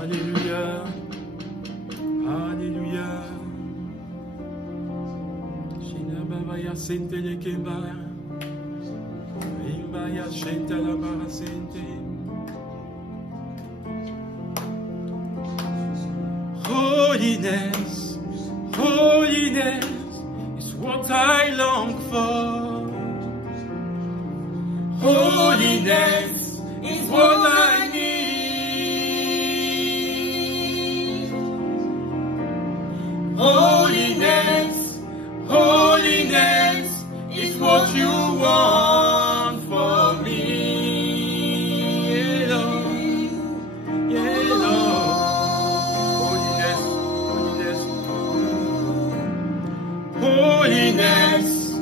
Alléluia. Alléluia. Shinabaya sentele kembaya. Imbaya shentala bara sente. Holiness, holiness is what I long for. Holiness is what I need. Holiness, holiness is what you want for me. Yeah, Lord. Yeah, Lord. Holiness,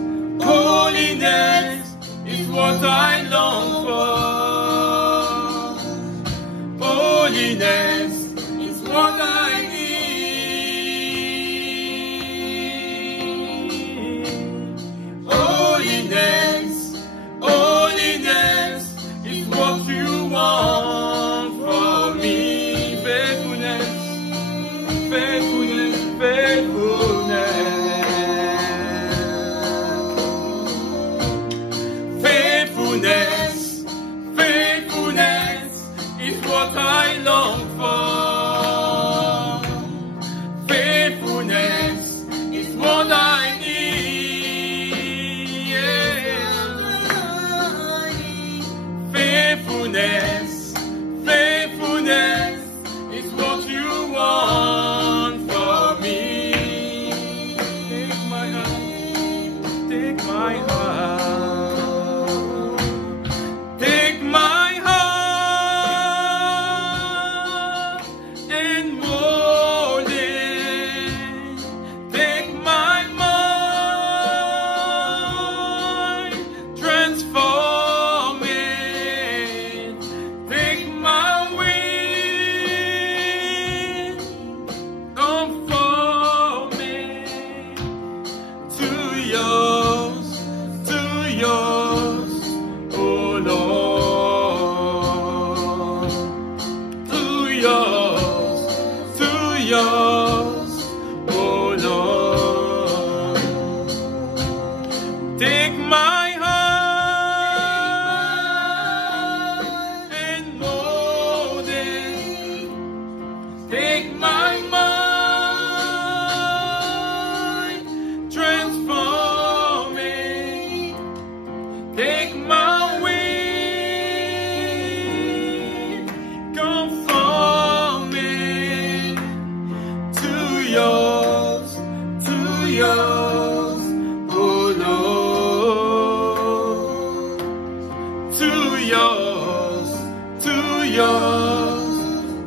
holiness is what I long for. Holiness is what I need. Holiness, holiness is what you want for me. Faithfulness, faithfulness, faithfulness. Faithfulness, faithfulness is what I long for. Faithfulness is what I need. Yeah. Faithfulness, faithfulness is what you want for me. Take my hand, take my heart. Take my heart and mold it. Take my mind, transform it. Take my will, conform it to yours, to yours, oh Lord. Yours, to yours,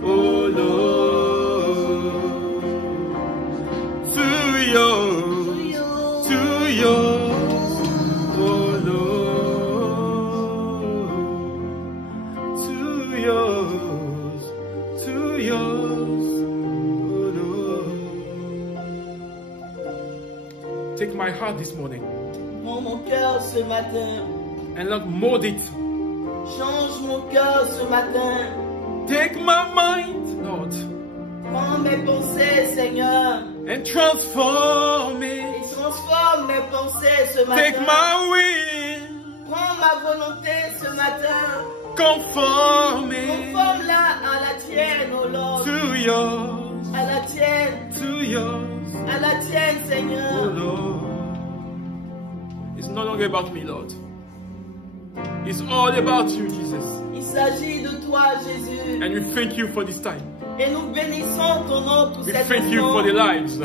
oh Lord. To yours, to yours, oh Lord. To yours, oh Lord. Take my heart this morning. Prends mon cœur ce matin. And Lord, mold it. Change mon cœur ce matin. Take my mind, Lord. Prends mes pensées, Seigneur. And transform it. Et transforme mes pensées ce matin. Take my will. Prends ma volonté ce matin. Conform it. Conforme-la à la tienne, oh Lord. To yours. À la tienne. To yours. À la tienne, Seigneur. Oh Lord. It's no longer about me, Lord. It's all about you, Jesus. Il s'agit de toi, Jésus. And we thank you for this time. Et nous bénissons ton nom pour We cette thank you for the lives.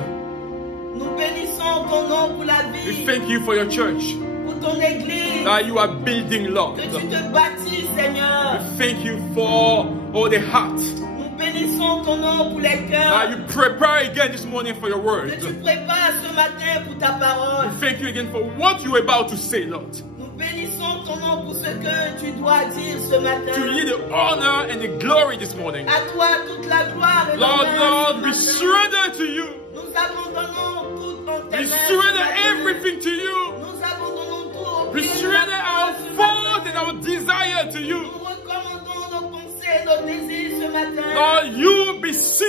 Nous bénissons ton nom pour la We vie. thank you for your church Pour ton église. that you are building, Lord. Que tu te bâtis, Seigneur. We thank you for all the heart Nous bénissons ton nom pour les that cœurs. you prepare again this morning for your word. Que tu prépares ce matin pour ta parole. We thank you again for what you're about to say, Lord. Nous bénissons ton nom pour ce que tu dois dire ce matin. To you the honor and the glory this morning. À toi toute la gloire et Lord, l'honneur. Lord, we surrender to you. Nous abandonnons tout en tes We mains. surrender everything to you. Nous abandonnons tout au We pied de surrender ta our croix ce thoughts matin. and our desire to you. Nous recommandons nos pensées, nos désirs ce matin. Lord, you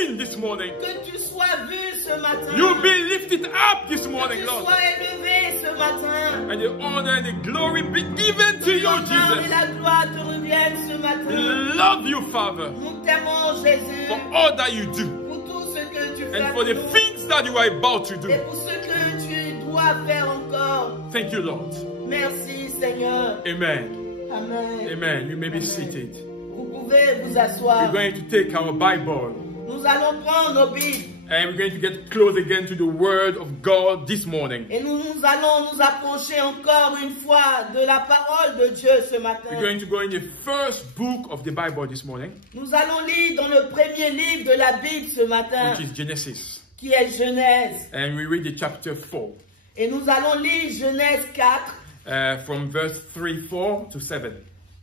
seen this morning. Que tu sois vu ce matin. You be lifted up this morning, Que tu Lord. sois élevé ce matin. And the honor and the glory be given to you, L'honneur et Jesus. la gloire te reviennent ce matin. We love you, Father, Nous t'aimons, Jésus, for all that you do pour tout ce que tu fais and for the pour nous things that you are about to do. et pour ce que tu dois faire encore. Thank you, Lord. Merci, Seigneur. Amen. Amen. Amen. You may be Amen. seated. Vous pouvez vous We're asseoir. going to take our Bible Nous allons prendre nos Bibles and we're going to get close again to the Word of God this morning. et nous allons nous approcher encore une fois de la parole de Dieu ce We're matin. going to go in the first book of the Bible this morning, Nous allons lire dans le premier livre de la Bible ce matin, which is Genesis. qui est Genèse. And we read the chapter 4, Et nous allons lire Genèse 4 from verse 3, 4 to 7.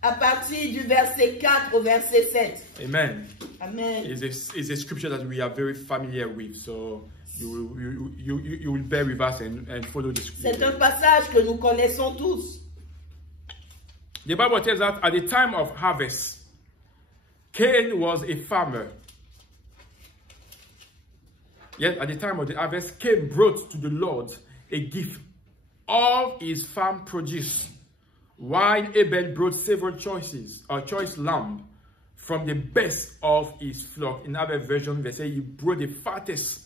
à partir du verset 4 au verset 7. Amen. Amen. It's a scripture that we are very familiar with, so you will bear with us and follow the C'est scripture. un passage que nous connaissons tous. The Bible tells us at the time of harvest, Cain was a farmer. Yet at the time of the harvest, Cain brought to the Lord a gift of his farm produce, while Abel brought several choice lamb from the best of his flock. In other version, they say he brought the fattest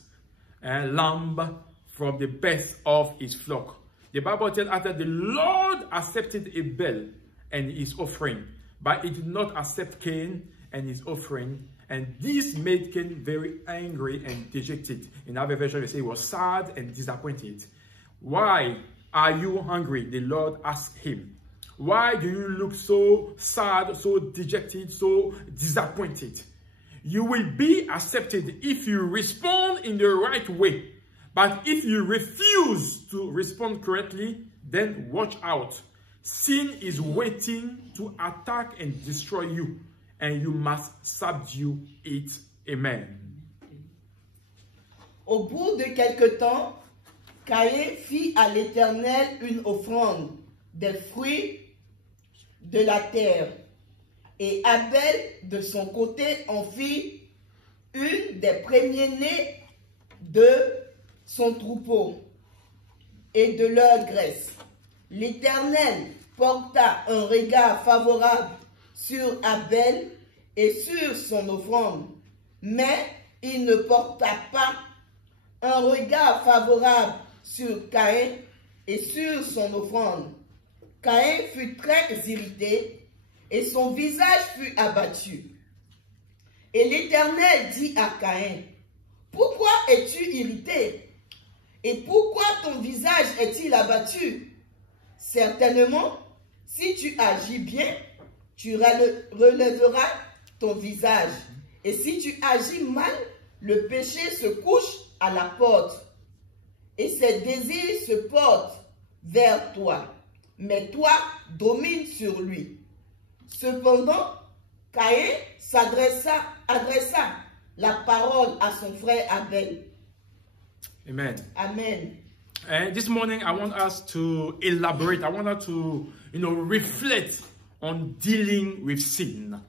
lamb from the best of his flock. The Bible tells us that the Lord accepted Abel and his offering, but he did not accept Cain and his offering. And this made Cain very angry and dejected. In other version, they say he was sad and disappointed. Why are you hungry? The Lord asked him. Why do you look so sad, so dejected, so disappointed? You will be accepted if you respond in the right way. But if you refuse to respond correctly, then watch out. Sin is waiting to attack and destroy you, and you must subdue it. Amen. Au bout de quelque temps, Caïn fit à l'Éternel une offrande des fruits de la terre. Et Abel, de son côté, en fit une des premiers-nés de son troupeau et de leur graisse. L'Éternel porta un regard favorable sur Abel et sur son offrande, mais il ne porta pas un regard favorable sur Caïn et sur son offrande. Caïn fut très irrité et son visage fut abattu. Et l'Éternel dit à Caïn, « Pourquoi es-tu irrité? Et pourquoi ton visage est-il abattu? Certainement, si tu agis bien, tu relèveras ton visage. Et si tu agis mal, le péché se couche à la porte. Et ses désirs se portent vers toi. Mais toi, domine sur lui. » Cependant, Caïn adressa la parole à son frère Abel. Amen. Amen. And this morning, I want us to elaborate. I want us to, reflect on dealing with sin.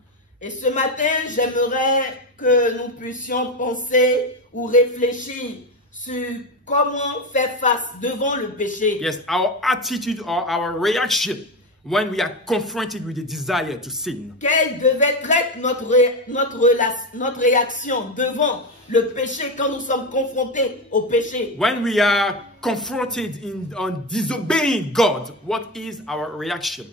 Et ce matin, j'aimerais que nous puissions penser ou réfléchir sur comment faire face devant le péché. Yes, our attitude or our reaction when we are confronted with the desire to sin. Quelle devait être notre réaction devant le péché quand nous sommes confrontés au péché? When we are confronted on disobeying God, what is our reaction?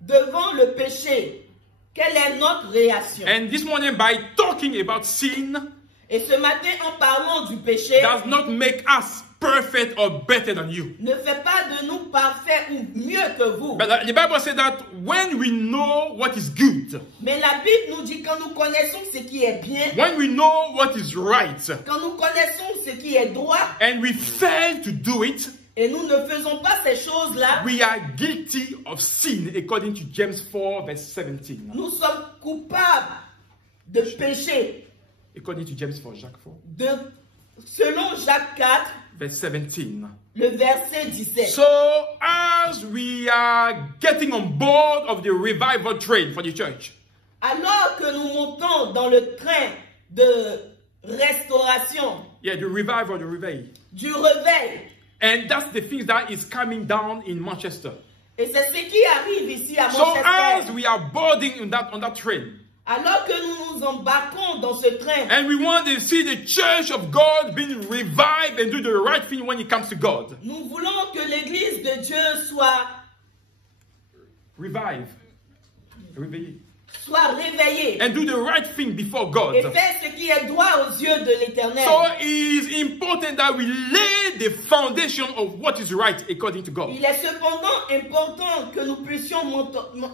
Devant le péché, quelle est notre réaction? And this morning, by talking about sin, Et ce matin, en parlant du péché, does not make us perfect or better than you. ne fait pas de nous parfaits ou mieux que vous. But the Bible says that when we know what is good, Mais la Bible nous dit quand nous connaissons ce qui est bien, when we know what is right, quand nous connaissons ce qui est droit, and we fail to do it, et nous ne faisons pas ces choses-là, we are guilty of sin, according to James 4, verse 17. nous sommes coupables de péché. According to James 4, Jacques 4, Selon Jacques 4, verse 17. le verset 17. So, as we are getting on board of the revival train for the church, Alors que nous montons dans le train de restauration, Yeah, the revival, the réveil. du réveil. And that's the things that is coming down in Manchester. Et c'est ce qui arrive ici à So as Manchester. we are boarding on that train, Alors que nous nous embarquons dans ce train, and we want to see the church of God being revived and do the right thing when it comes to God. nous voulons que l'église de Dieu soit Revive. Réveiller. réveillée And do the right thing before God. et faire ce qui est droit aux yeux de l'Éternel. So it is important that we lay the foundation of what is right according to God. Il est cependant important que nous puissions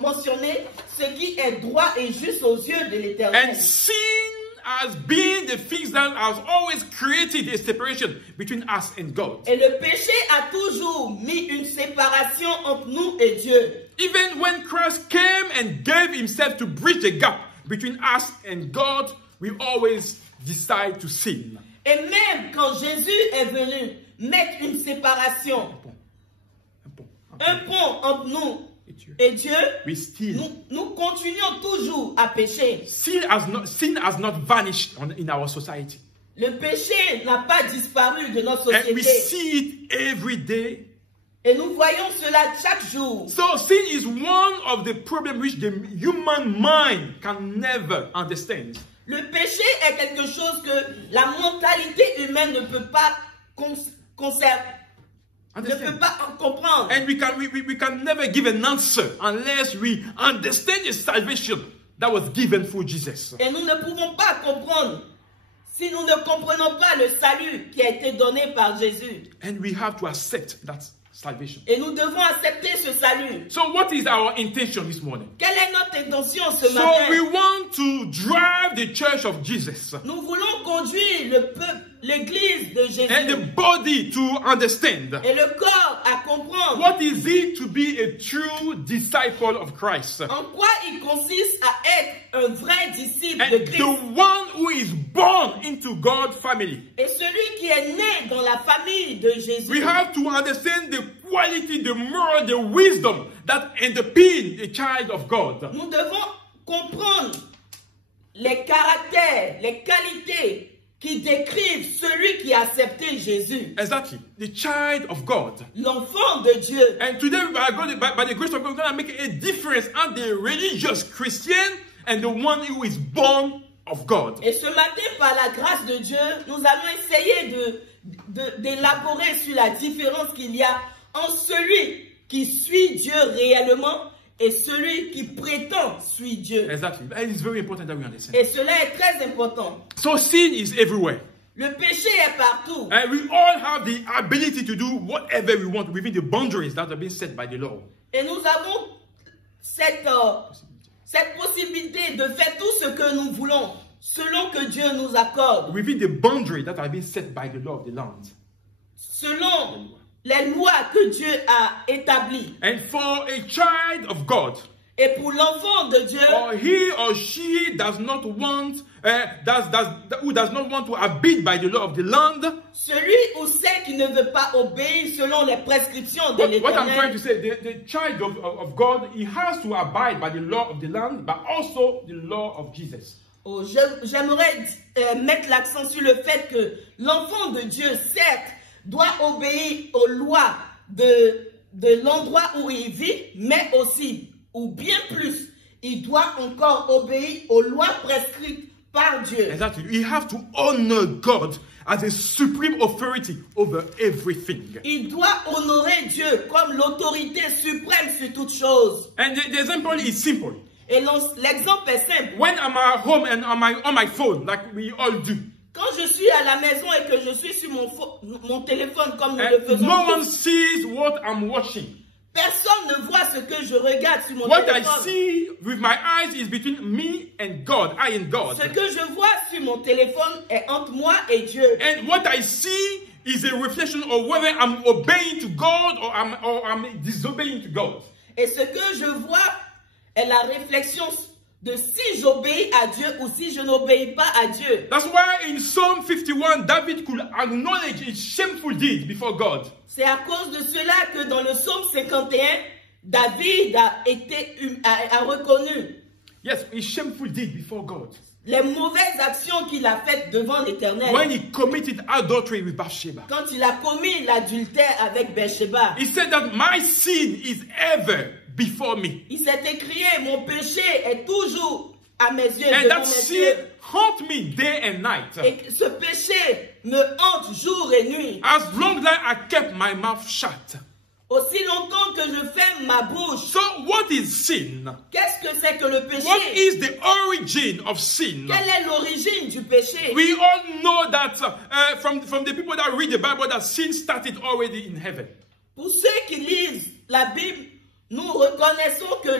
mentionner ce qui est droit et juste aux yeux de l'Éternel. And sin has been the things that has always created a separation between us and God. Et le péché a toujours mis une séparation entre nous et Dieu. Even when Christ came and gave himself to bridge the gap between us and God, we always decide to sin. Et même quand Jésus est venu mettre une séparation, un pont entre nous et Dieu, We still nous continuons toujours à pécher. sin has not vanished in our society. Le péché n'a pas disparu de notre And we société. see it every day. Et nous voyons cela chaque jour. So sin is one of the problems which the human mind can never understand. Le péché est quelque chose que la mentalité humaine ne peut pas comprendre. And we can never give an answer unless we understand the salvation that was given through Jesus. Et nous ne pouvons pas comprendre si nous ne comprenons pas le salut qui a été donné par Jésus. And we have to accept that salvation. Et nous devons accepter ce salut. So what is our intention this morning? Quelle est notre intention ce So matin? we want to drive the church of Jesus Nous voulons conduire le peuple, l'église de Jésus and the body to understand et le corps à comprendre what is it to be a true disciple of Christ. en quoi il consiste à être un vrai disciple de And Christ. the one who is born into God's family. Et celui qui est né dans la famille de Jésus. We have to understand the quality, the moral, the wisdom that underpin a child of God. Nous devons comprendre les caractères, les qualités qui décrivent celui qui a accepté Jésus, Exactly. The child of God. l'enfant de Dieu. And today, by the grace of God, we're going to make a difference on the religious Christian and the one who is born of God. Et ce matin, par la grâce de Dieu, nous allons essayer d'élaborer sur la différence qu'il y a entre celui qui suit Dieu réellement et celui qui prétend suivre Dieu. Exactly. And it's very important that we understand. Et cela est très important. So sin is everywhere. Le péché est partout. And we all have the ability to do whatever we want within the boundaries that have been set by the law. Et nous avons cette possibilité de faire tout ce que nous voulons, selon que Dieu nous accorde, Within the boundary that have been set by the law of the land. selon les lois que Dieu a établies. And for a child of God, Et pour l'enfant de Dieu, or he or she does not want, who does not want to abide by the law of the land. celui ou celle qui ne veut pas obéir selon les prescriptions de What I'm trying l'Éternel, to say, the child of God, he has to abide by the law of the land, but also the law of Jesus. oh, j'aimerais mettre l'accent sur le fait que l'enfant de Dieu, certes, doit obéir aux lois de l'endroit où il vit, mais aussi, ou bien plus, il doit encore obéir aux lois prescrites par Dieu. Exactly. We have to honor God as a supreme authority over everything. Il doit honorer Dieu comme l'autorité suprême sur toute chose. And the example is simple. Et l'exemple est simple. When I'm at home and on my phone, like we all do, Quand je suis à la maison et que je suis sur mon téléphone comme nous le and faisons no one tous, sees what I'm watching. personne ne voit ce que je regarde sur mon What I téléphone. see with my eyes is between me and God, I and God. Ce que je vois sur mon téléphone est entre moi et Dieu. And what I see is a reflection of whether I'm obeying to God or I'm disobeying to God. Et ce que je vois est la réflexion de si j'obéis à Dieu ou si je n'obéis pas à Dieu. That's why in Psalm 51, David could acknowledge his shameful deed before God. C'est à cause de cela que dans le psaume 51, David a reconnu Yes, his shameful deed before God. les mauvaises actions qu'il a faites devant l'Éternel. When he committed adultery with Bathsheba. Quand il a commis l'adultère avec Bathsheba. He said that my sin is ever before me. Il s'est écrié, mon péché est toujours à mes yeux, And devant that mes sin yeux. haunt me day and night. Et ce péché me hante jour et nuit. As long as I kept my mouth shut. Aussi longtemps que je ferme ma bouche. So what is sin? Qu'est-ce que c'est que le péché? What is the origin of sin? Quelle est l'origine du péché? We all know that from the people that read the Bible, that sin started already in heaven. Pour ceux qui lisent la Bible, nous reconnaissons que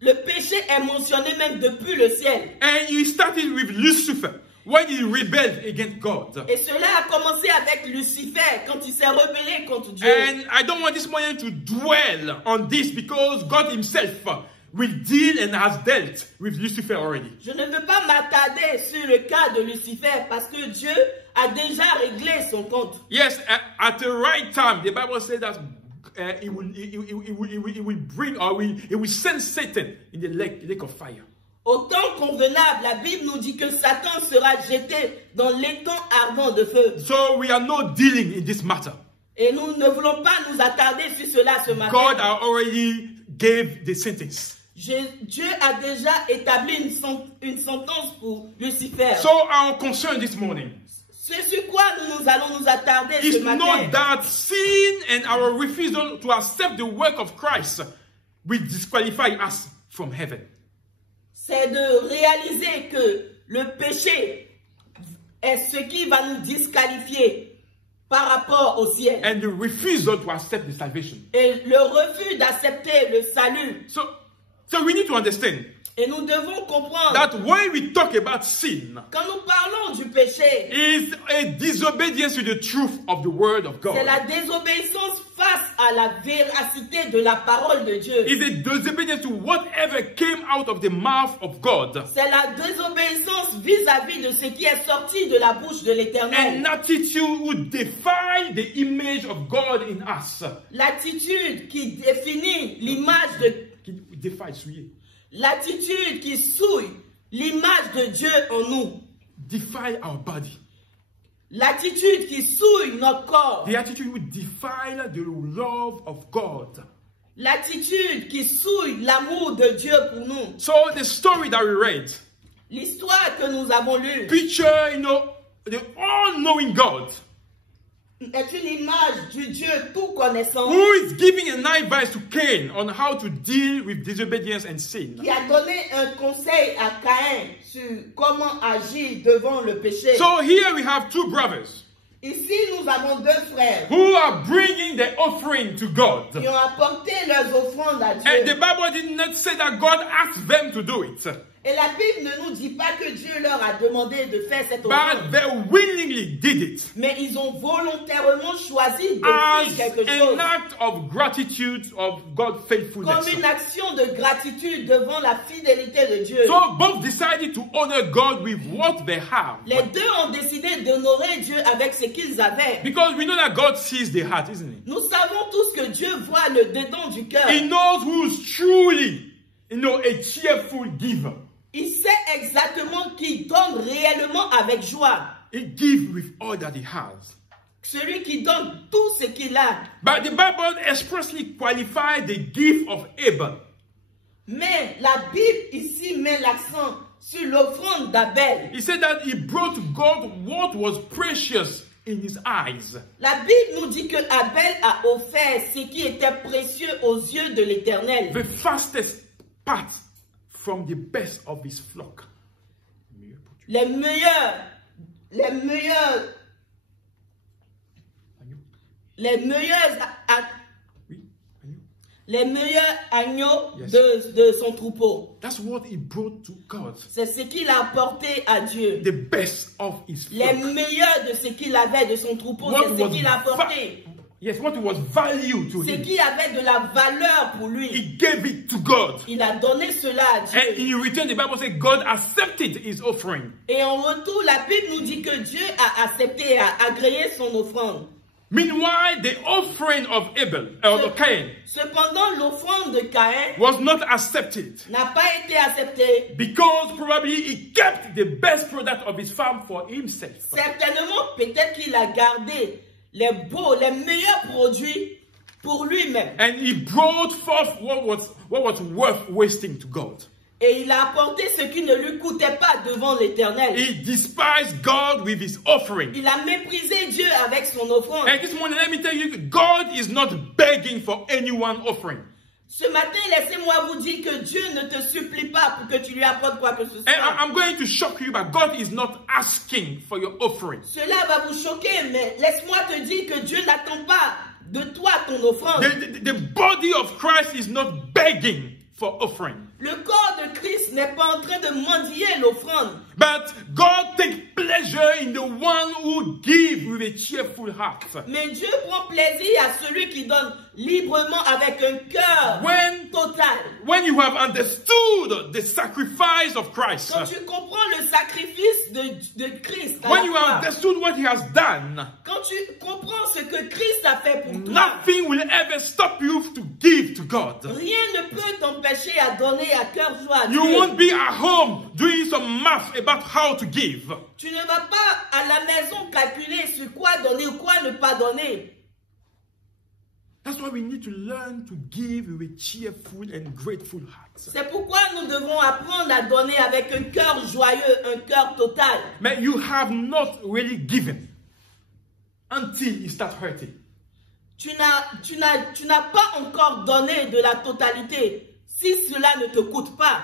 le péché est mentionné même depuis le ciel. And it started with Lucifer when he rebelled against God. Et cela a commencé avec Lucifer quand il s'est rebellé contre Dieu. And I don't want this morning to dwell on this because God himself will deal and has dealt with Lucifer already. Je ne veux pas m'attarder sur le cas de Lucifer parce que Dieu a déjà réglé son compte. Yes, at the right time, the Bible says that he will bring, or he will send Satan in the lake of fire. Au temps convenable, la Bible nous dit que Satan sera jeté dans l'étang ardent de feu. So we are not dealing in this matter. Et nous ne voulons pas nous attarder sur cela ce matin. God already gave the sentence. Dieu a déjà établi une sentence pour Lucifer. So our concern this morning Ce sur quoi nous allons nous attarder ce is matin, not that sin and our refusal to accept the work of Christ will disqualify us from heaven. c'est de réaliser que le péché est ce qui va nous disqualifier par rapport au ciel. And the refusal to accept the salvation. Et le refus d'accepter le salut. So we need to understand Et nous devons comprendre that when we talk about sin, quand nous parlons du péché, is a disobedience to the truth of the word of God. c'est la désobéissance face à la véracité de la parole de Dieu. Is a disobedience to whatever came out of the mouth of God. C'est la désobéissance vis-à-vis de ce qui est sorti de la bouche de l'Éternel. An attitude would defile the image of God in us. L'attitude qui définit l'image de... L'attitude qui souille l'image de Dieu en nous. Defile our body. L'attitude qui souille notre corps. The attitude would defile the love of God. L'attitude qui souille l'amour de Dieu pour nous. So the story that we read, l'histoire que nous avons lue, picture, the all-knowing God, est une image du Dieu tout connaissant, who is giving an advice to Cain on how to deal with disobedience and sin. qui a donné un conseil à Caïn sur comment agir devant le péché. So here we have two brothers. Ici, nous avons deux frères Who are bringing their offering to God. qui ont apporté leurs offrandes à Dieu. And the Bible did not say that God asked them to do it. Et la Bible ne nous dit pas que Dieu leur a demandé de faire cette But offrande. they willingly did it. Mais ils ont volontairement choisi de faire As quelque chose. an act of gratitude of God's faithfulness. Comme une action de gratitude devant la fidélité de Dieu. So both decided to honor God with what they have. Les deux ont décidé d'honorer Dieu avec ce qu'ils avaient. Because we know that God sees the heart, isn't it? Nous savons tous que Dieu voit le dedans du cœur. He knows who's truly, a cheerful giver. Il sait exactement qui donne réellement avec joie. He gives with all that he has. Celui qui donne tout ce qu'il a. But the Bible expressly qualified the gift of Abel. Mais la Bible ici met l'accent sur l'offrande d'Abel. He said that he brought to God what was precious in his eyes. La Bible nous dit que Abel a offert ce qui était précieux aux yeux de l'Éternel. The fastest part from the best of his flock. Les meilleurs agneaux Yes. de son troupeau. That's what he brought to God. C'est ce qu'il a apporté à Dieu. The best of his Les flock. meilleurs de ce qu'il avait de son troupeau, What c'est ce was qu'il a apporté. Yes, what was value to Ce him. qui avait de la valeur pour lui. He gave it to God. Il a donné cela à Dieu. And in return, the Bible says God accepted his offering. Et en retour, la Bible nous dit que Dieu a accepté, a agréé son offrande. Meanwhile, the offering of Cain Cependant, l'offrande de Caïn was not accepted n'a pas été acceptée. because probably he kept the best product of his farm for himself. Certainement, peut-être qu'il a gardé les beaux, les meilleurs produits pour lui-même. And he brought forth what was worth wasting to God. Et il a apporté ce qui ne lui coûtait pas devant l'Éternel. He despised God with his offering. Il a méprisé Dieu avec son offrande. And this morning, let me tell you, God is not begging for anyone offering. Ce matin, laissez-moi vous dire que Dieu ne te supplie pas pour que tu lui apportes quoi que ce soit. And I'm going to shock you, but God is not asking for your offering. Cela va vous choquer, mais laisse-moi te dire que Dieu n'attend pas de toi ton offrande. The body of Christ is not begging for offering. Le corps de Christ n'est pas en train de mendier l'offrande. But God takes pleasure in the one who gives with a cheerful heart. Mais Dieu prend plaisir à celui qui donne librement avec un cœur total. When you have understood the sacrifice of Christ, quand tu comprends le sacrifice de Christ, when you have understood what he has done, quand tu comprends ce que Christ a fait pour toi, nothing will ever stop you to give to God. Rien ne peut t'empêcher à donner à cœur joie à Dieu. You won't be at home doing some math about how to give. Tu ne vas pas à la maison calculer sur quoi donner ou quoi ne pas donner. That's why we need to learn to give with a cheerful and grateful heart. C'est pourquoi nous devons apprendre à donner avec un cœur joyeux, un cœur total. But you have not really given until you start hurting. Tu n'as pas encore donné de la totalité si cela ne te coûte pas.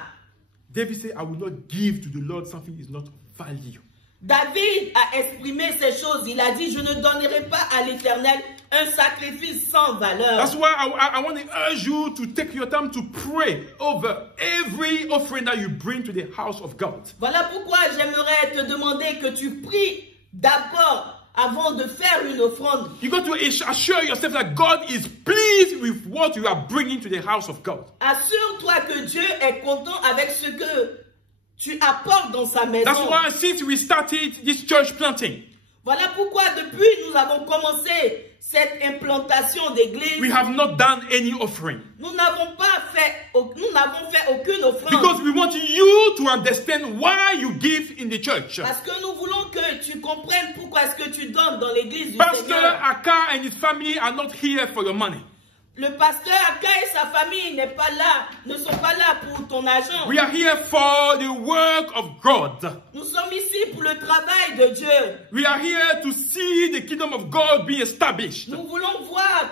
David said, I will not give to the Lord something is not value. David a exprimé ces choses. Il a dit, je ne donnerai pas à l'Éternel un sacrifice sans valeur. That's why I want to urge you to take your time to pray over every offering that you bring to the house of God. Voilà pourquoi j'aimerais te demander que tu pries d'abord avant de faire une offrande. You got to assure yourself that God is pleased with what you are bringing to the house of God. Assure-toi que Dieu est content avec ce que tu apportes dans sa maison. That's why since we started this church planting, voilà pourquoi depuis nous avons commencé cette implantation d'église, we have not done any offering. Nous n'avons fait aucune offrande. Because we want you to understand why you give in the church. Parce que nous voulons que tu comprennes pourquoi est-ce que tu donnes dans l'église du Pastor Seigneur. Aka and his family are not here for your money. Le pasteur Aka et sa famille ne sont pas là pour ton argent. We are here for the work of God. Nous sommes ici pour le travail de Dieu. We are here to see the kingdom of God be established. Nous voulons voir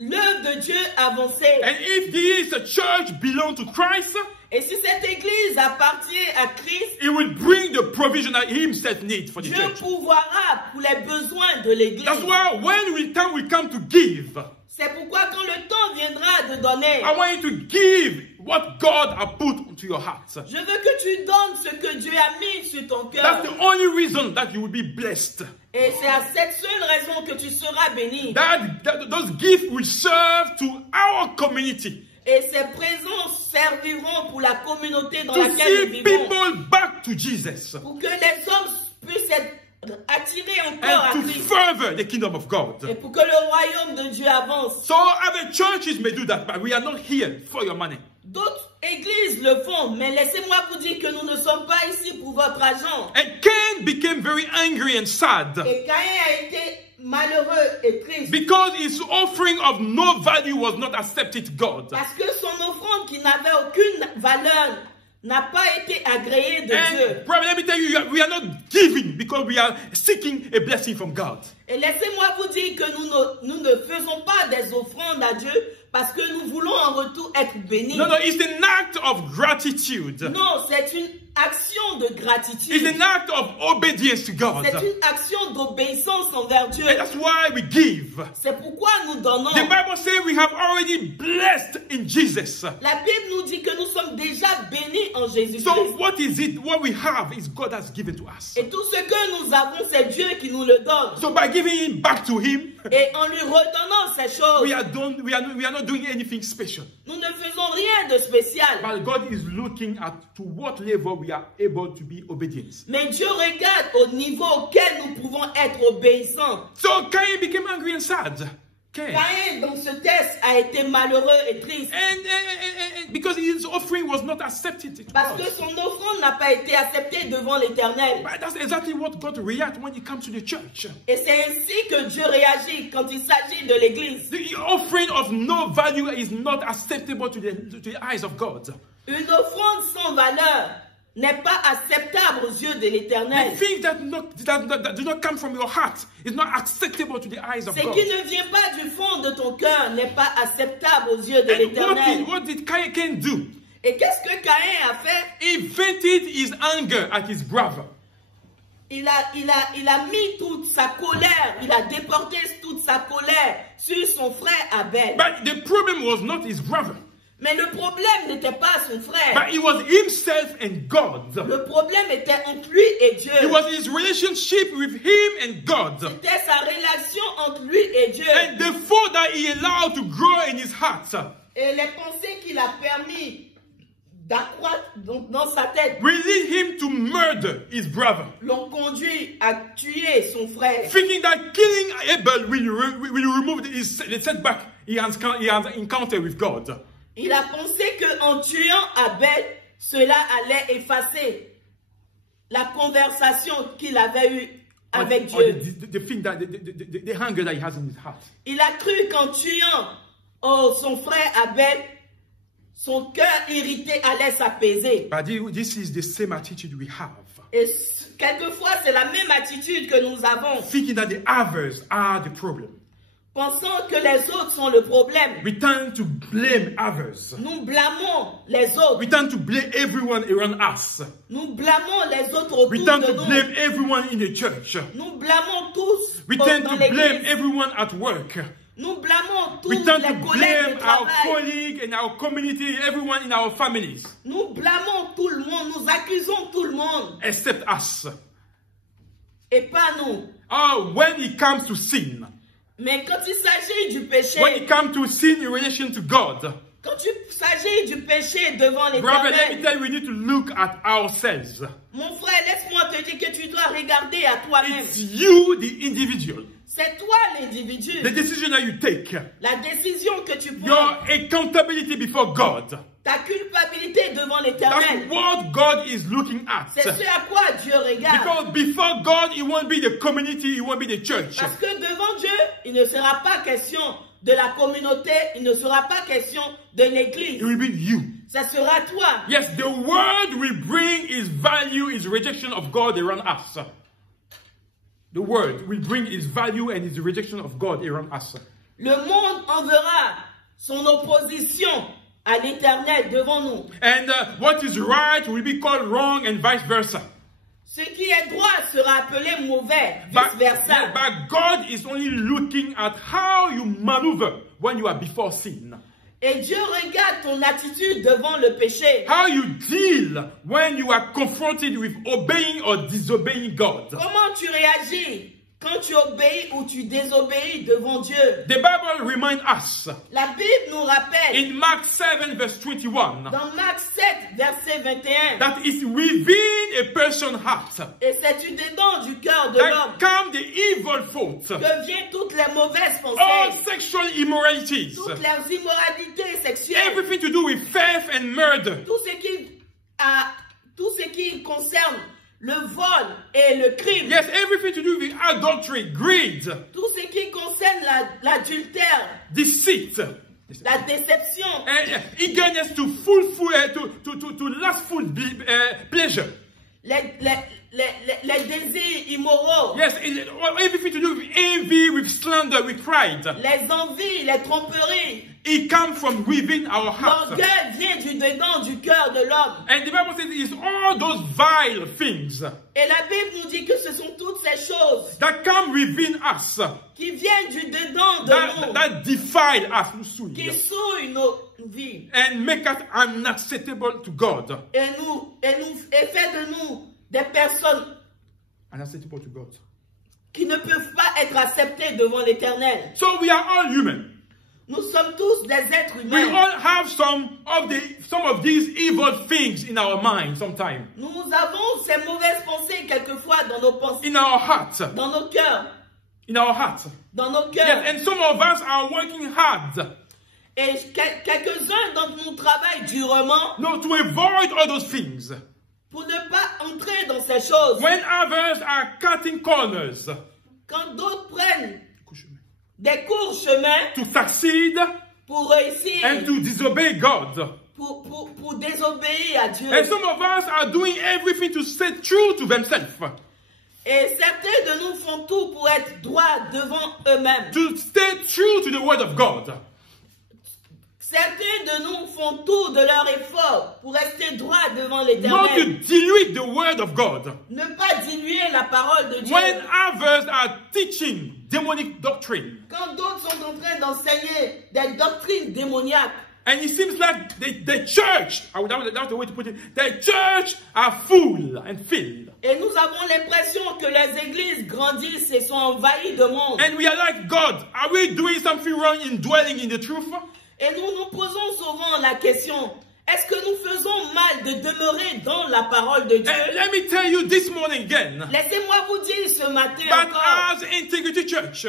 l'œuvre de Dieu avancer. And if this church belongs to Christ, et si cette église appartient à Christ, it will bring the provision that he himself needs for the Dieu church. pourvoira pour les besoins de l'église. That's why when we come to give, c'est pourquoi quand le temps viendra de donner, I want you to give what God has put into your heart. Je veux que tu donnes ce que Dieu a mis sur ton cœur. That's the only reason that you will be blessed. Et c'est à cette seule raison que tu seras béni. Those gifts will serve to our community. Et ces présents serviront pour la communauté dans To laquelle see nous vivons. people back to Jesus. Pour que les hommes puissent être attirés encore à And to Christ. further the kingdom of God. Et pour que le royaume de Dieu avance. So other churches may do that, but we are not here for your money. D'autres églises le font, mais laissez-moi vous dire que nous ne sommes pas ici pour votre argent. And Cain became very angry and sad Et Caïn a été malheureux et triste. because his offering of no value was not accepted to God. Parce que son offrande qui n'avait aucune valeur n'a pas été agréée de Dieu. And probably, let me tell you, we are not giving because we are seeking a blessing from God. Et laissez-moi vous dire que nous ne faisons pas des offrandes à Dieu parce que nous voulons en retour être bénis. No, it's an act of gratitude. Non, c'est une action de It's gratitude. an act of obedience to God. C'est une action d'obéissance envers Dieu. And that's why we give. C'est pourquoi nous donnons. The Bible says we have already blessed in Jesus. La Bible nous dit que nous sommes déjà bénis en Jésus-Christ. So what is it? What we have is God has given to us. Et tout ce que nous avons, c'est Dieu qui nous le donne. So by giving it back to Him, Et en lui redonnant ces choses, we are not doing anything special. Nous ne faisons rien de spécial. But God is looking at to what level we are able to be obedient. Mais Dieu regarde au niveau auquel nous pouvons être obéissants. So Cain became angry and sad. Caïn, dans ce texte, a été malheureux et triste. And because his offering was not accepted. Parce que son offrande n'a pas été acceptée devant l'Éternel. But that's exactly what God reacts when it comes to the church. Et c'est ainsi que Dieu réagit quand il s'agit de l'Église. The offering of no value is not acceptable to the eyes of God. Une offrande sans valeur n'est pas acceptable aux yeux de l'Éternel. The things that do not come from your heart is not acceptable to the eyes of Ce God. qui ne vient pas du fond de ton cœur n'est pas acceptable aux yeux de l'Éternel. What did Cain do? Et qu'est-ce que Caïn a fait? He vented his anger at his brother. Il a mis toute sa colère, il a déporté toute sa colère sur son frère Abel. But the problem was not his brother. Mais le problème n'était pas son frère. But it was himself and God. Le problème était entre lui et Dieu. It was his relationship with him and God. C'était sa relation entre lui et Dieu. And the fault that he allowed to grow in his heart. Et les pensées qu'il a permis d'accroître dans sa tête will lead him to murder his brother. L'ont conduit à tuer son frère. Thinking that killing Abel will remove the setback he has encountered with God. Il a pensé qu'en tuant Abel, cela allait effacer la conversation qu'il avait eue avec Dieu. The hunger that he has in his heart. Il a cru qu'en tuant son frère Abel, son cœur irrité allait s'apaiser. But this is the same attitude we have. Et quelquefois, c'est la même attitude que nous avons. Thinking that the others are the problem. Pensant que les autres sont le problème. We tend to blame others. Nous blâmons les autres. We tend to blame everyone around us. Nous blâmons les autres autour We tend de to nous. blame everyone in the church. Nous blâmons tous We tend dans to blame l'église. everyone at work. Nous blâmons tous We tend les to collègues blame de our travail. colleagues and our community, everyone in our families, Nous blâmons tout le monde. Nous accusons tout le monde. except us. Et pas nous. Oh, when it comes to sin, Mais quand il s'agit du péché, when it comes to sin in relation to God, quand il s'agit du péché devant brother, let me l'Éternel, tell you, we need to look at ourselves. mon frère, laisse-moi te dire que tu dois regarder à toi-même. It's you, the individual. C'est toi l'individu. The decision that you take, La décision que tu prends, your accountability before God. ta culpabilité devant That's l'Éternel. what God is looking at. C'est ce à quoi Dieu regarde. Because before God, it won't be the community, it won't be the church. Parce que devant Dieu, il ne sera pas question de la communauté, il ne sera pas question de l'église. It will be you. Ça sera toi. Yes, the world will bring its value, its rejection of God around us. The world will bring its value and its rejection of God around us. Le monde enverra son opposition à l'Éternel devant nous. And what is right will be called wrong and vice versa. Ce qui est droit sera appelé mauvais, But vice-versa. God is only looking at how you maneuver when you are before sin. Et Dieu regarde ton attitude devant le péché. How you deal when you are confronted with obeying or disobeying God. Comment tu réagis quand tu obéis ou tu désobéis devant Dieu? The Bible reminds us La Bible nous rappelle in Mark 7 verse 21 dans Marc 7, verset 21, that it's within a person's heart et c'est dedans du cœur de l'homme that come the evil thoughts, que viennent toutes les mauvaises all pensées, sexual immoralities, toutes les immoralités sexuelles, everything to do with theft and murder, tout ce qui concerne le vol et le crime, yes, everything to do with adultery, greed, tout ce qui concerne l'adultère, deceit, la déception, and eagerness to lustful pleasure. les désirs immoraux, Yes, everything to do with envy, with slander, with pride. les envies, les tromperies. It comes from within our hearts. L'orgueil vient du dedans du cœur de l'homme. And the Bible says it's all those vile things Et la Bible nous dit que ce sont toutes ces choses that come within us, qui viennent du dedans de nous, that defile us, qui souillent nos vies and make us unacceptable to God. et fait de nous des personnes Unacceptable to God. qui ne peuvent pas être acceptées devant l'Éternel. So we are all human. Nous sommes tous des êtres We humains. all have some of these evil things in our mind sometimes, Nous avons ces mauvaises pensées quelquefois dans nos pensées, in our hearts, dans nos cœurs, in our hearts. dans nos Yes, cœurs. and some of us are working hard, Et quelques-uns d'entre nous travaillent durement no, to avoid all those things. pour ne pas entrer dans ces choses. When others are cutting corners Quand d'autres prennent des courts chemins to succeed pour réussir, and to disobey God, pour désobéir à Dieu. and some of us are doing everything to stay true to themselves, Et certains de nous font tout pour être droits devant eux-mêmes. to stay true to the word of God. Certains de nous font tout de leur effort pour rester droits devant Not to l'Éternel. dilute the word of God. Ne pas diluer la parole de Dieu. When others are teaching demonic doctrine, Quand d'autres sont en train d'enseigner des doctrines démoniaques, and it seems like the church, that's the way to put it, the church are full and filled. et nous avons l'impression que les églises grandissent et sont envahies de monde. And we are like, God, are we doing something wrong in dwelling in the truth? Et nous nous posons souvent la question, est-ce que nous faisons mal de demeurer dans la parole de Dieu? And let me tell you this morning again, Laissez-moi vous dire ce matin that encore, as Integrity Church,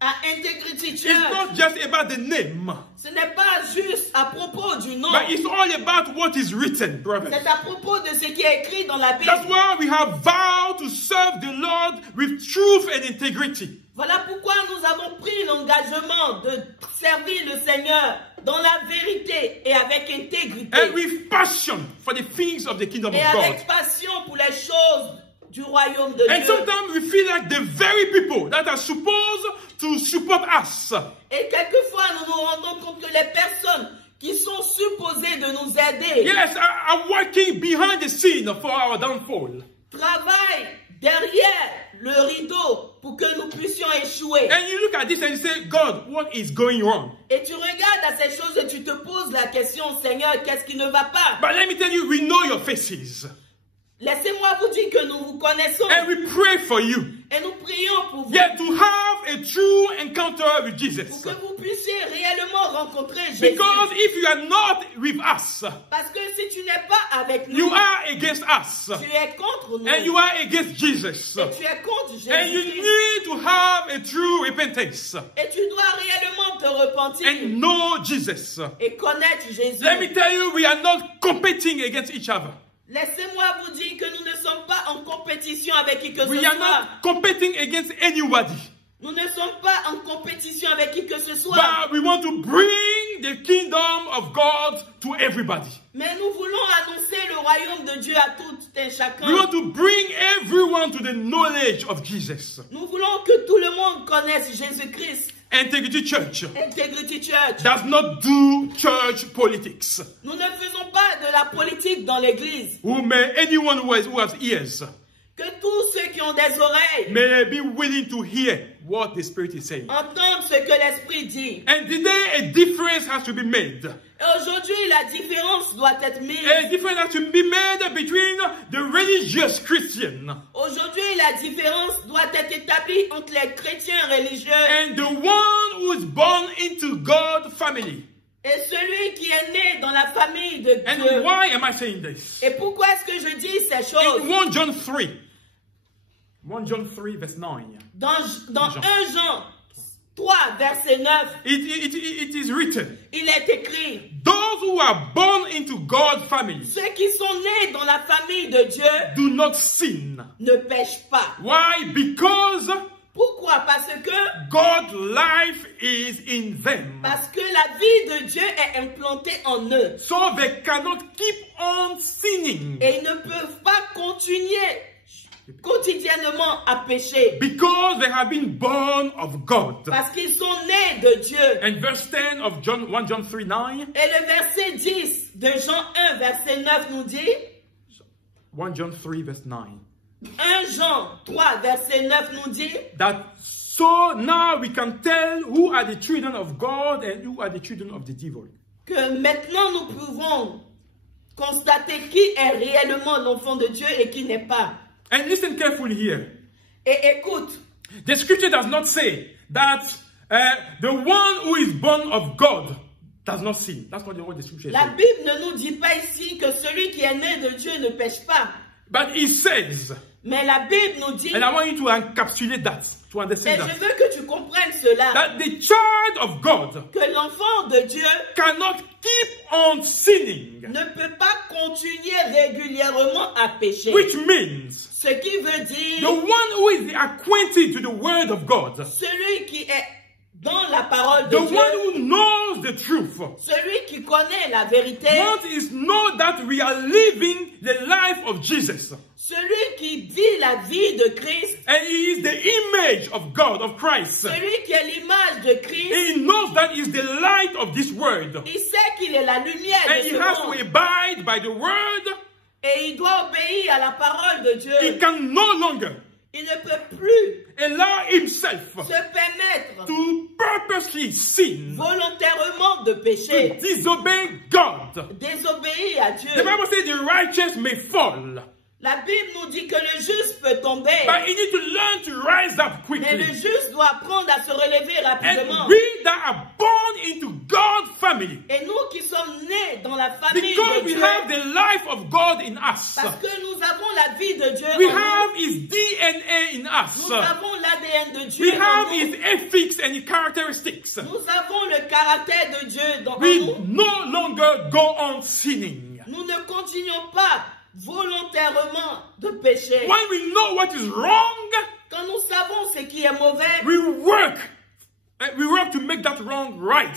à Integrity it's Church, not just about the name, ce n'est pas juste à propos du nom, but it's all about what is written, brother. c'est à propos de ce qui est écrit dans la That's Bible. why we have vowed to serve the Lord with truth and integrity. Voilà pourquoi nous avons pris l'engagement de servir le Seigneur dans la vérité et avec intégrité And with passion for the things of the kingdom of et God. avec passion pour les choses du royaume de And Dieu. sometimes we feel like the very people that are supposed to support us Et quelquefois, nous nous rendons compte que les personnes qui sont supposées de nous aider yes, are working behind the scene for our downfall. travaillent derrière le rideau pour que nous puissions échouer. And you look at this and you say, God, what is going wrong? Et tu regardes à ces choses et tu te poses la question, Seigneur, qu'est-ce qui ne va pas? But let me tell you, we know your faces. Laissez-moi vous dire que nous vous connaissons And we pray for you. et nous prions pour vous. Yet to have a true encounter with Pour Jesus. que vous puissiez réellement rencontrer Jésus. Because if you are not with us, Parce que si tu n'es pas avec nous, you are against us. tu es contre nous. And you are against Jesus. Et tu es contre And you Jésus. need to have a true repentance Et tu dois réellement te repentir and know Jesus. et connaître Jésus. Let me tell you, we are not competing against each other. Laissez-moi vous dire que nous ne sommes pas en compétition avec qui que ce We are soit. not competing against anybody. Nous ne sommes pas en compétition avec qui que ce soit. But we want to bring the kingdom of God to everybody. Mais nous voulons annoncer le royaume de Dieu à tout un chacun. We want to bring everyone to the knowledge of Jesus. Nous voulons que tout le monde connaisse Jésus-Christ. Integrity Church Integrity Church. does not do church politics. Nous ne faisons pas de la politique dans l'église. Anyone who has ears Que tous ceux qui ont des oreilles may be willing to hear what the Spirit is saying. entendent ce que l'Esprit dit. And today a difference has to be made. Et aujourd'hui, la différence doit être A mise. difference has to be made between the religious Christian Aujourd'hui, la différence doit être établie entre les chrétiens religieux and the one who is born into God's family. et celui qui est né dans la famille de And Dieu. why am I saying this? Et pourquoi est-ce que je dis ces choses? In 1 John 3, 1 John 3 verse 9, Dans Jean. 1 Jean 3, verset 9, it is written, il est écrit, those who are born into God's family ceux qui sont nés dans la famille de Dieu do not sin. ne pêchent pas. Why? Because Pourquoi? Parce que God's life is in them. Parce que la vie de Dieu est implantée en eux. So they cannot keep on sinning. Et ils ne peuvent pas continuer quotidiennement à pécher. Because they have been born of God. Parce qu'ils sont nés de Dieu. And verse 10 of 1 John 3, 9. Et le verset 10 de Jean 1, verset 9 nous dit, 1 John 3 verse 9. 1 Jean 3, verset 9 nous dit, That so now we can tell who are the children of God and who are the children of the devil. que maintenant nous pouvons constater qui est réellement l'enfant de Dieu et qui n'est pas. And listen carefully here. Et écoute, The scripture does not say that The one who is born of God does not sin. That's not the word the scripture La says. Bible ne nous dit pas ici que celui qui est né de Dieu ne pêche pas. But it says, Mais la Bible nous dit, and I want you to encapsulate that, to et understand je that, veux que tu comprennes cela, that the child of God que l'enfant de Dieu cannot keep on sinning, ne peut pas continuer régulièrement à pécher. which means Ce qui veut the dire one who is acquainted to the word of God, celui qui est dans la parole the de Dieu, one who knows the truth, celui qui connaît la vérité, want is know that we are living the life of Jesus. celui qui vit la vie de Christ, And he is the image of God, of Christ. celui qui est l'image de Christ, He knows that he is the light of this world. il sait qu'il est la lumière And de he ce has to monde abide by the word. et il doit obéir à la parole de Dieu. He can no longer Il ne peut plus allow himself se permettre to purposely sin, volontairement de to pécher, disobey God. désobéir à Dieu. The Bible says the righteous may fall, La Bible nous dit que le juste peut tomber, but he needs to learn to rise up mais le quickly. juste doit apprendre à se relever rapidement. And we that are born into God's family, Et nous qui sommes nés dans la famille because de we Dieu, have the life of God in us, parce que nous avons la vie de Dieu we en nous, have his DNA in us, nous avons l'ADN de Dieu we en have nous, his ethics and his characteristics. nous avons le caractère de Dieu en We nous. no longer go on sinning. Nous ne continuons pas volontairement de pécher. When we know what is wrong, Quand nous savons ce qui est mauvais, we work to make that wrong right.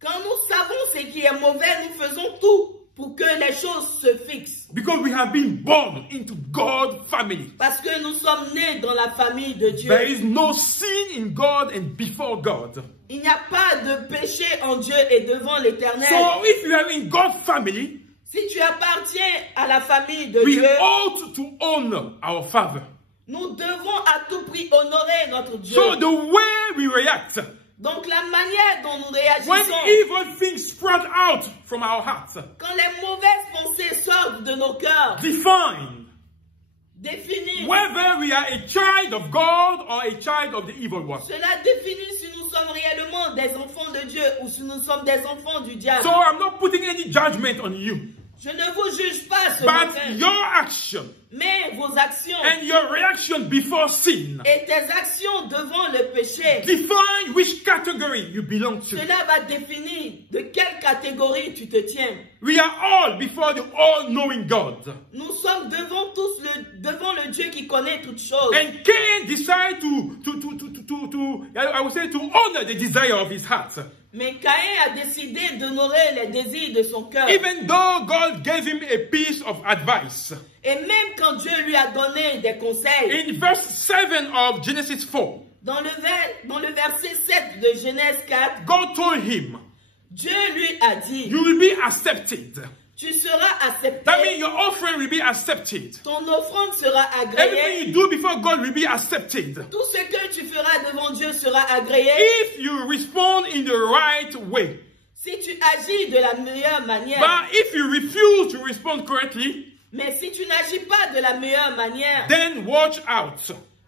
quand nous savons ce qui est mauvais, nous faisons tout pour que les choses se fixent. Because we have been born into God's family. Parce que nous sommes nés dans la famille de Dieu. There is no sin in God and before God. Il n'y a pas de péché en Dieu et devant l'Éternel. So if you are in God's family, Si tu appartiens à la famille de we Dieu, ought to honor our Father. nous devons à tout prix honorer notre Dieu. So the way we react Donc la manière dont nous when réagissons, evil things sprout out from our hearts, quand les mauvaises pensées sortent de nos cœurs, define définissent. whether we are a child of God or a child of the evil one. Cela définit si nous sommes réellement des enfants de Dieu ou si nous sommes des enfants du diable. So I'm not putting any judgment on you, Je ne vous juge pas ce but matin, your action mais vos actions and your reaction before sin et tes actions devant le péché, define which category you belong to. cela va définir de quelle catégorie tu te tiens. We are all before the all-knowing God. Nous sommes devant le Dieu qui connaît toutes choses. And Cain decided I would say, to honor the desire of his heart. Mais Caïn a décidé d'honorer les désirs de son cœur. Even though God gave him a piece of advice. Et même quand Dieu lui a donné des conseils, In verse 7 of Genesis 4, dans le verset 7 de Genèse 4, God told him, Dieu lui a dit, you will be accepted. tu seras accepté, That means your offering will be accepted. ton offrande sera agréée, Everything you do before God will be accepted. tout ce que tu feras devant Dieu sera agréé If you respond in the right way. si tu agis de la meilleure manière. But if you refuse to respond correctly, Mais si tu n'agis pas de la meilleure manière, then watch out.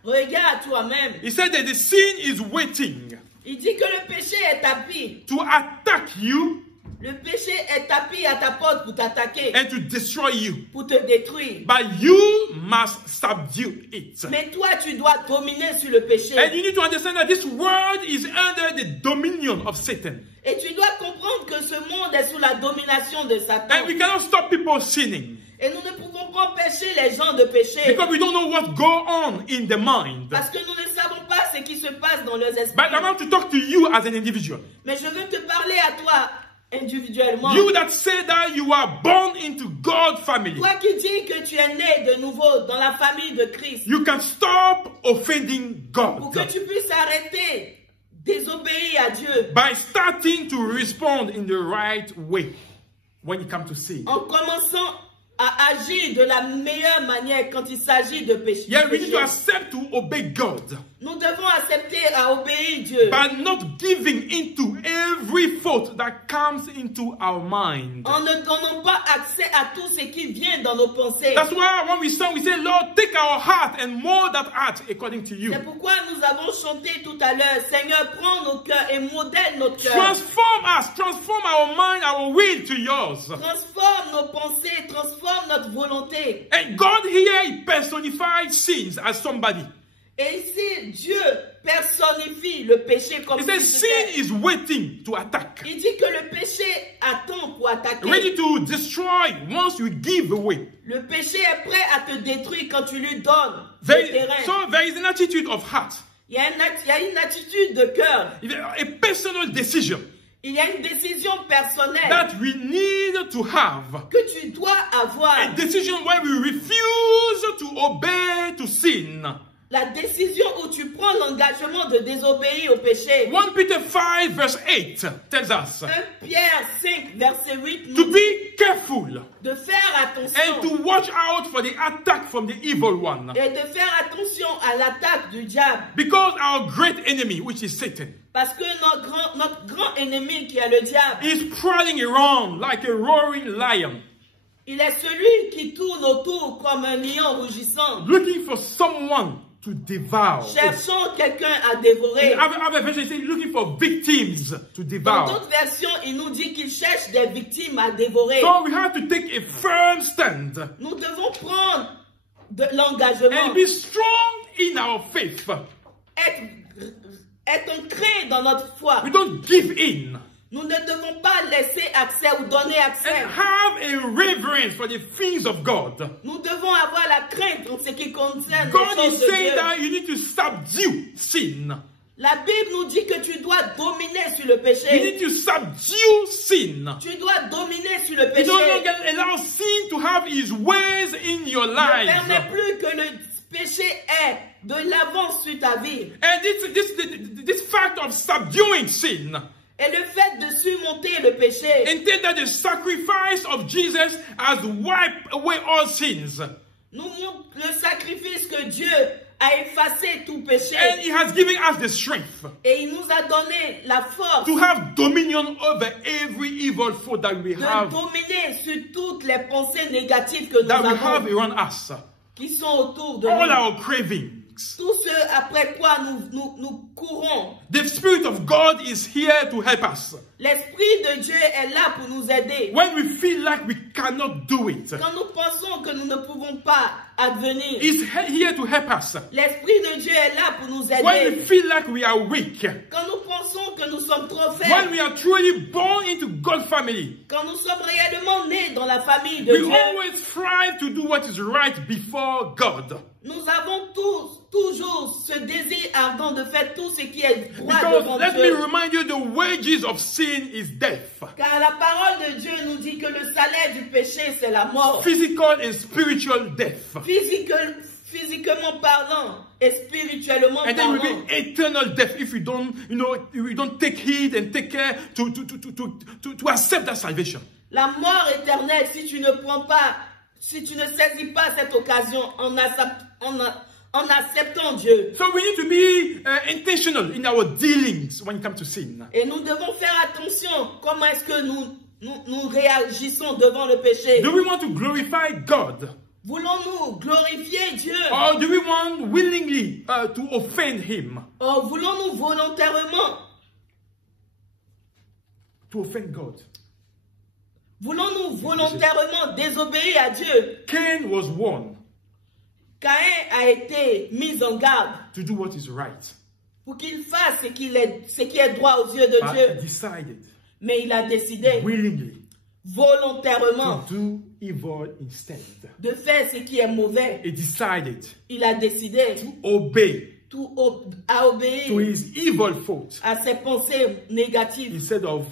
regarde toi-même. He said that the sin is waiting Il dit que le péché est tapis. to attack you Le péché est tapis à ta porte pour t'attaquer, and to destroy you. pour te détruire. But you must subdue it. Mais toi, tu dois dominer sur le péché. And you need to understand that this world is under the dominion of Satan. Et tu dois comprendre que ce monde est sous la domination de Satan. And we cannot stop people sinning Et nous ne pouvons pas empêcher les gens de pécher. because we don't know what goes on in the mind. Parce que nous ne savons pas ce qui se passe dans leurs esprits. But I want to talk to you as an individual. Mais je veux te parler à toi individuellement. You that say that you are born into God's family. Toi qui dis que tu es né de nouveau dans la famille de Christ. You can stop offending Pour God que tu puisses arrêter désobéir à Dieu. by starting to respond in the right way when it comes to sin. En commençant à agir de la meilleure manière quand il s'agit de péché. Yeah, we need to accept to obey God. Nous devons accepter à obéir Dieu. By not giving into every thought that comes into our mind. En ne donnant pas accès à tout ce qui vient dans nos pensées. That's why when we sing, we say, Lord, take our heart and mold that heart according to you. C'est pourquoi nous avons chanté tout à l'heure, Seigneur, prends nos cœurs et modèle notre cœur. Transform us, transform our mind, our will to yours. Transforme nos pensées, transforme notre volonté. And God here, he personifies sins as somebody. Et ici, Dieu personnifie le péché comme He says sin is waiting to attack. Il dit que le péché attend pour attaquer. Ready to destroy once you give away. Le péché est prêt à te détruire quand tu lui donnes le terrain. So there is an attitude of heart. Il y a une attitude de cœur. A personal decision. Il y a une décision personnelle that we need to have. Que tu dois avoir. A decision where we refuse to obey to sin. La décision où tu prends l'engagement de désobéir au péché. 1 Peter 5 verse 8 tells us 1 Pierre 5 verset 8 to be careful de faire attention and to watch out for the attack from the evil one. Et de faire attention à l'attaque du diable. Because our great enemy, which is Satan, parce que notre grand ennemi qui est le diable, is prowling around like a roaring lion. Il est celui qui tourne autour comme un lion rugissant. Looking for someone to devour. Cherchant quelqu'un à dévorer. In other versions, it says looking for victims to devour. Dans d'autres versions, il nous dit qu'il cherche des victimes à dévorer. So we have to take a firm stand. Nous devons prendre de l'engagement. And be strong in our faith. Être ancré dans notre foi. We don't give in. Nous ne devons pas laisser accès ou donner accès. And have a reverence for the things of God. Nous devons avoir la crainte en ce qui concerne God les choses is de saying Dieu. that you need to subdue sin. La Bible nous dit que tu dois dominer sur le péché. You need to subdue sin. Tu dois dominer sur le You péché. don't longer allow sin to have his ways in your Ne life. permets plus que le péché ait de l'avance sur ta vie. And this fact of subduing sin. Et le fait de surmonter le péché. And take that the sacrifice of Jesus has wiped away all sins. Nous montre le sacrifice que Dieu a effacé tout péché. And he has given us the strength. Et il nous a donné la force. To have dominion over every evil thought that we have. De dominer sur toutes les pensées négatives que nous that we avons. have around us. Qui sont autour de all nous. Our cravings. Tout ce après quoi nous courons. The Spirit of God is here to help us. L'Esprit de Dieu est là pour nous aider. When we feel like we cannot do it. Quand nous pensons que nous ne pouvons pas advenir. He's here to help us. L'Esprit de Dieu est là pour nous aider. When we feel like we are weak. Quand nous pensons que nous sommes trop faibles. When we are truly born into God's family. Quand nous sommes réellement nés dans la famille de we Dieu. We always strive to do what is right before God. Nous avons toujours ce désir ardent de faire tout ce qui est droit devant Because let Dieu. me remind you, the wages of sin is death. Car la parole de Dieu nous dit que le salaire du péché, c'est la mort. Physical and spiritual death. Physiquement parlant et spirituellement and then parlant. will be eternal death if we don't, we don't take heed and take care to accept that salvation. La mort éternelle, si tu ne saisis pas cette occasion en acceptant Dieu. So we need to be intentional in our dealings when it comes to sin. Et nous devons faire attention comment est-ce que nous réagissons devant le péché. Do we want to glorify God? Voulons-nous glorifier Dieu? Or do we want willingly to offend Him? Or voulons-nous volontairement to offend God? Voulons-nous volontairement désobéir à Dieu? Cain was warned. Caïn a été mis en garde. To do what is right. Pour qu'il fasse ce qui est droit aux yeux de Dieu. Decided. Mais il a décidé. Willingly. Volontairement. To do evil instead. De faire ce qui est mauvais. He decided. Il a décidé. To obey. À obéir. To his evil thoughts. À ses pensées négatives. Instead of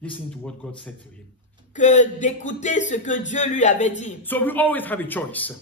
listening to what God said to him. Que d'écouter ce que Dieu lui avait dit. So we always have a choice.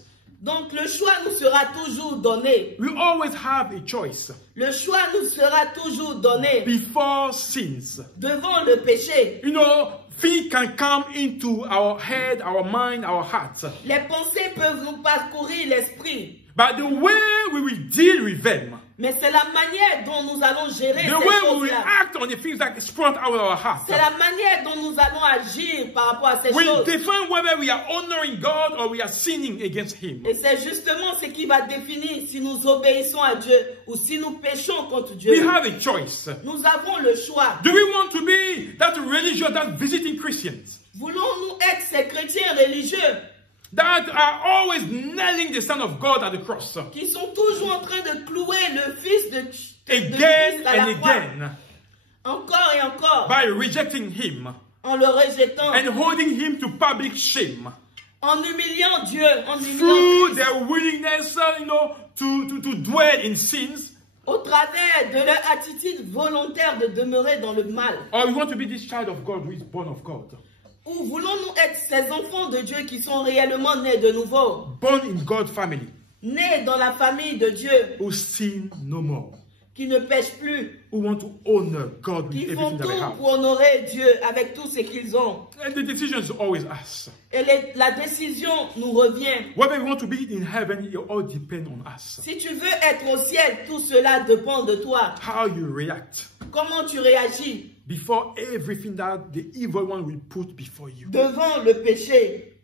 Donc le choix nous sera toujours donné. We always have a choice. Le choix nous sera toujours donné. Before sins. Devant le péché. You know, things can come into our head, our mind, our heart. Les pensées peuvent nous parcourir l'esprit. But the way we will deal with them, Mais c'est la manière dont nous allons gérer ces the way we will choses-là. act on the things that sprung out of our heart, C'est la manière dont nous allons agir par rapport à ces will choses. define whether we are honoring God or we are sinning against Him. Et c'est justement ce qui va définir si nous obéissons à Dieu ou si nous péchons contre Dieu. We have a choice. Nous avons le choix. Do we want to be that religious, that visiting Christians Voulons-nous être ces chrétiens religieux that are always nailing the Son of God at the cross qui sont toujours en train de clouer le Fils de again Christ à la and croix, again encore et encore, by rejecting Him en le rejetant, and holding Him to public shame en humiliant Dieu, en humiliant through Christ, their willingness, to dwell in sins? au travers de leur attitude volontaire de demeurer dans le mal? Or we want to be this child of God who is born of God, Ou voulons-nous être ces enfants de Dieu qui sont réellement nés de nouveau, born in God's family, nés dans la famille de Dieu, who sin no more, qui ne pêchent plus, who want to honor God with qui font everything tout that they have? pour honorer Dieu avec tout ce qu'ils ont? And the decision is always us. Et la décision nous revient. Whether we want to be in heaven, it all depends on us. Si tu veux être au ciel, tout cela dépend de toi. How you react Comment tu réagis before everything that the evil one will put before you. devant le péché?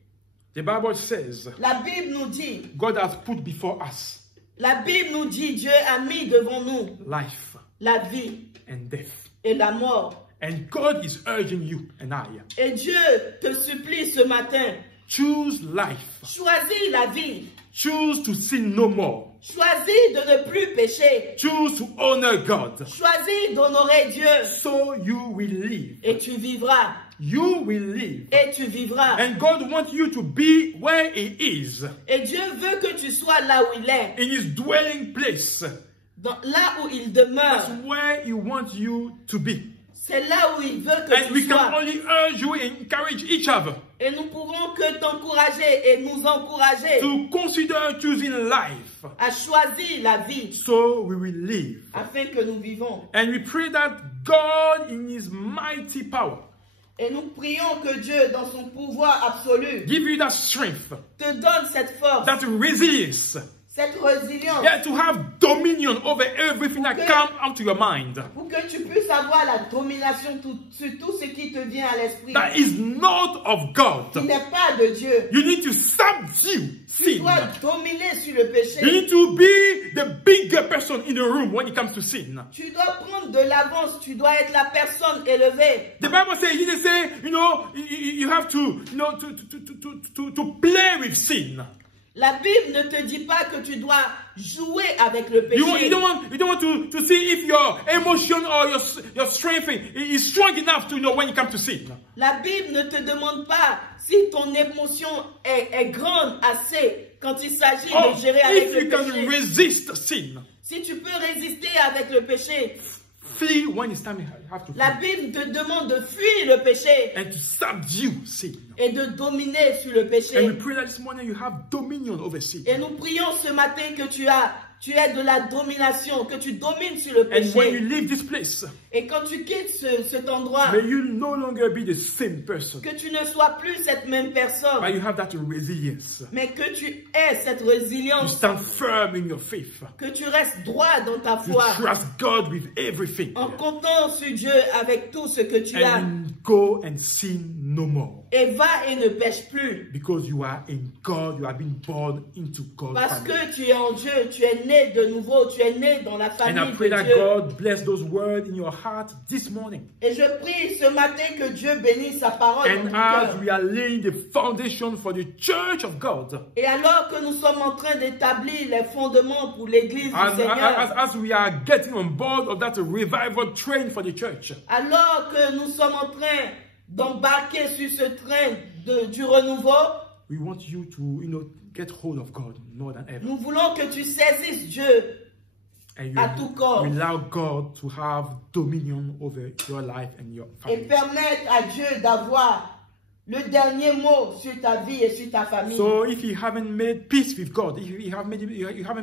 The Bible says La Bible nous dit, God has put before us la Bible nous dit, Dieu a mis devant nous life la vie and death. et la mort. And God is urging you and I, Et Dieu te supplie ce matin, choose life. choisis la vie, Choose to sin no more. choisis de ne plus pécher, Choose to honor God. choisis d'honorer Dieu So you will live. et tu vivras, You will live. et tu vivras. And God wants you to be where He is, Et Dieu veut que tu sois là où il est, in His dwelling place. là où il That's demeure. where He wants you to be. C'est là où il veut que And we tu can sois. only urge you and encourage each other Et nous pouvons que t'encourager et nous encourager to consider choosing life. à choisir la vie So we will live. afin que nous vivons. And we pray that God in His mighty power Et nous prions que Dieu, dans son pouvoir absolu, give you that strength, te donne cette force, that resilience, cette résilience, yeah, to have dominion over everything that comes out to your mind. pour que tu puisses avoir la domination sur tout ce qui te vient à l'esprit, That is not of God. qui n'est pas de Dieu. You need to subdue Tu sin. dois dominer sur le You péché. need to be the bigger person in the room when it comes to sin. Tu dois prendre de l'avance, tu dois être la personne élevée. The Bible says, you didn't say, you have to, to play with sin. La Bible ne te dit pas que tu dois jouer avec le péché. You don't want to see if your emotion or your strength is strong enough to know when it comes to sin. La Bible ne te demande pas si ton émotion est grande assez quand il s'agit Or de gérer avec if le you can péché. resist sin. Si tu peux résister avec le péché, Flee when it's time you have to la flee. Bible te demande de fuir le péché And to subdue sin. et de dominer sur le And we péché. pray that this morning you have dominion over sin. Et nous prions ce matin que tu aies de la domination, que tu domines sur le And when you péché. leave this place, Et quand tu quittes cet endroit, may you no longer be the same person, que tu ne sois plus cette même personne, but you have that resilience. mais que tu aies cette You résilience, stand firm in your faith. que tu restes droit dans ta You foi, trust God with everything. en comptant sur Dieu avec tout ce que tu as. And go and sin no more. Et va et ne pêche plus. Because you are in God, you have been born into God's Parce family. que tu es en Dieu, tu es né de nouveau, tu es né dans la And famille I pray de that Dieu. God bless those words in your heart this morning. Et je prie ce matin que Dieu bénisse sa parole dans And ton as cœur. we are laying the foundation for the church of God, Et alors que nous sommes en train d'établir les fondements pour l'église and du Seigneur, as we are getting on board of that revival train for the church, alors que nous sommes en train d'embarquer sur ce train du renouveau, we want you to, get hold of God more than ever. nous voulons que tu saisisses Dieu And à tout corps you allow God to have dominion over your life and your et family. permettre à Dieu d'avoir le dernier mot sur ta vie et sur ta famille. So if you haven't made peace with God, if you haven't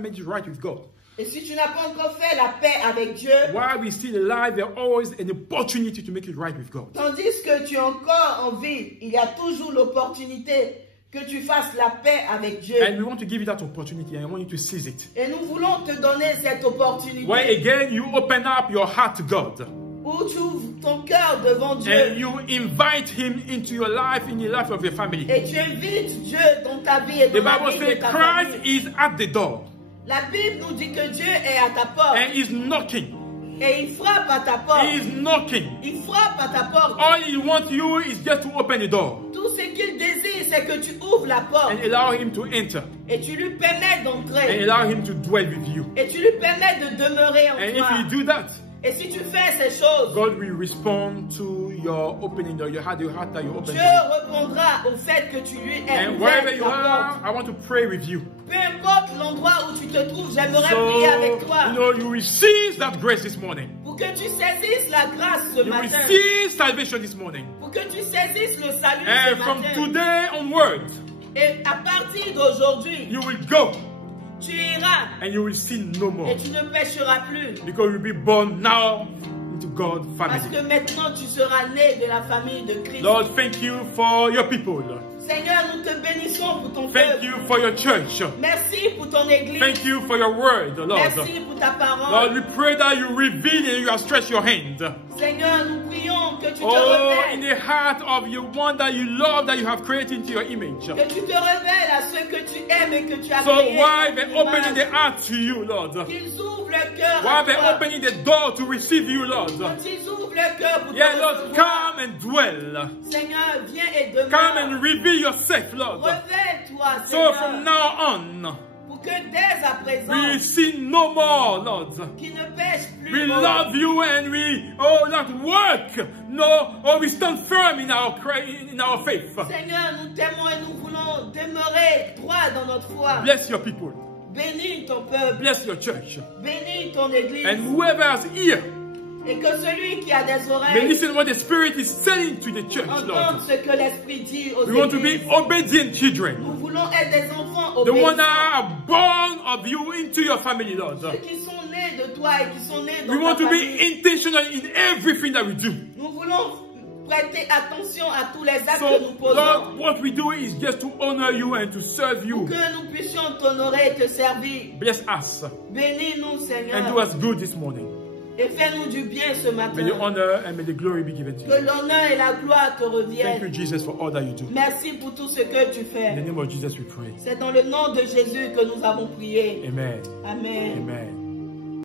made it right with God, Et si tu n'as pas encore fait la paix avec Dieu, while we're still alive, there's always an opportunity to make it right with God. tandis que tu es encore en vie, il y a toujours l'opportunité que tu fasses la paix avec Dieu. And we want to give you that opportunity, and I want you to seize it. Et nous voulons te donner cette opportunité Where again you open up your heart to God, où tu ouvres ton cœur devant Dieu and you invite Him into your life, in the life of your family. et tu invites Dieu dans ta vie et The dans la Bible vie de says ta Christ famille. is at the door, La Bible nous dit que Dieu est à ta porte and is knocking. et il frappe à ta porte. He is knocking. Il frappe à ta porte. All He wants you is just to open the door Tout ce qu'il désire, c'est que tu ouvres la porte and allow Him to enter, et tu lui permets and d'entrer allow Him to dwell with you. et tu lui permets de demeurer en And toi. if you do that, Et si tu fais ces choses, God will respond to your opening, your heart that you open. Dieu répondra au fait que tu lui aies And wherever ouvert you la are, porte. I want to pray with you. Peu importe l'endroit où tu te trouves, j'aimerais So, prier avec toi you know, you receive that grace this morning. pour que tu saisisses la grâce ce You matin, receive salvation this morning. pour que tu saisisses le salut And ce from matin. today onwards, Et à partir d'aujourd'hui, you will go tu iras and you will sin no more. et tu ne pécheras plus. Because you'll be born now into God's Parce que family. maintenant tu seras né de la famille de Christ. Lord, thank you for your people. Lord. Seigneur, nous te bénissons pour ton Thank peuple. you for your church. Merci pour ton église. Thank you for your word, Lord. Merci pour ta Lord, parole. we pray that you reveal and you stretch your hand. Seigneur, nous prions que tu te Oh, in révèles. the heart of your one that you love, that you have created into your image. Que tu te révèles à ceux que tu aimes et que tu as So créés. while à they're ton opening image. the heart to you, Lord, Qu'ils ouvrent le cœur while à they're toi. opening the door to receive you, Lord, Quand ils ouvrent le cœur pour yeah, te Lord, recevoir. come and dwell. Seigneur, viens et Come and demeure. reveal yourself, Lord. Révèle-toi, So Seigneur, from now on, pour que dès à présent, we sin no more, Lord. qu'ils ne pêchent plus. We oh, love you and we, not work. No, we stand firm in our faith. Seigneur, nous t'aimons et nous voulons demeurer droit dans notre foi. Bless your people. Bénis ton peuple, Bless your church. bénis ton église. And whoever has ear, Et que celui qui a des may oreilles listen what the Spirit is saying to the church, entende Lord. ce que l'Esprit dit aux We want to be églises. obedient children. Nous voulons être des enfants The ones obéissants. that are born of you into your family, Lord. Ceux qui sont nés de toi et qui sont nés dans We want ta to famille. be intentional in everything that we do. Nous voulons prêter attention à tous les actes So, que nous posons. Lord, what we do is just to honor you and to serve Pour you. que nous puissions t'honorer et te servir. Bless us Bénis-nous, and do Seigneur. us good this morning. Et fais-nous du bien ce May the matin. honor and may the glory be given to Que you. l'honneur et la gloire te Thank you, reviennent. Jesus, for all that you do. Merci pour tout ce que tu In fais. the name of Jesus, we pray. C'est dans le nom de Jésus que nous avons prié. Amen. Amen. Amen.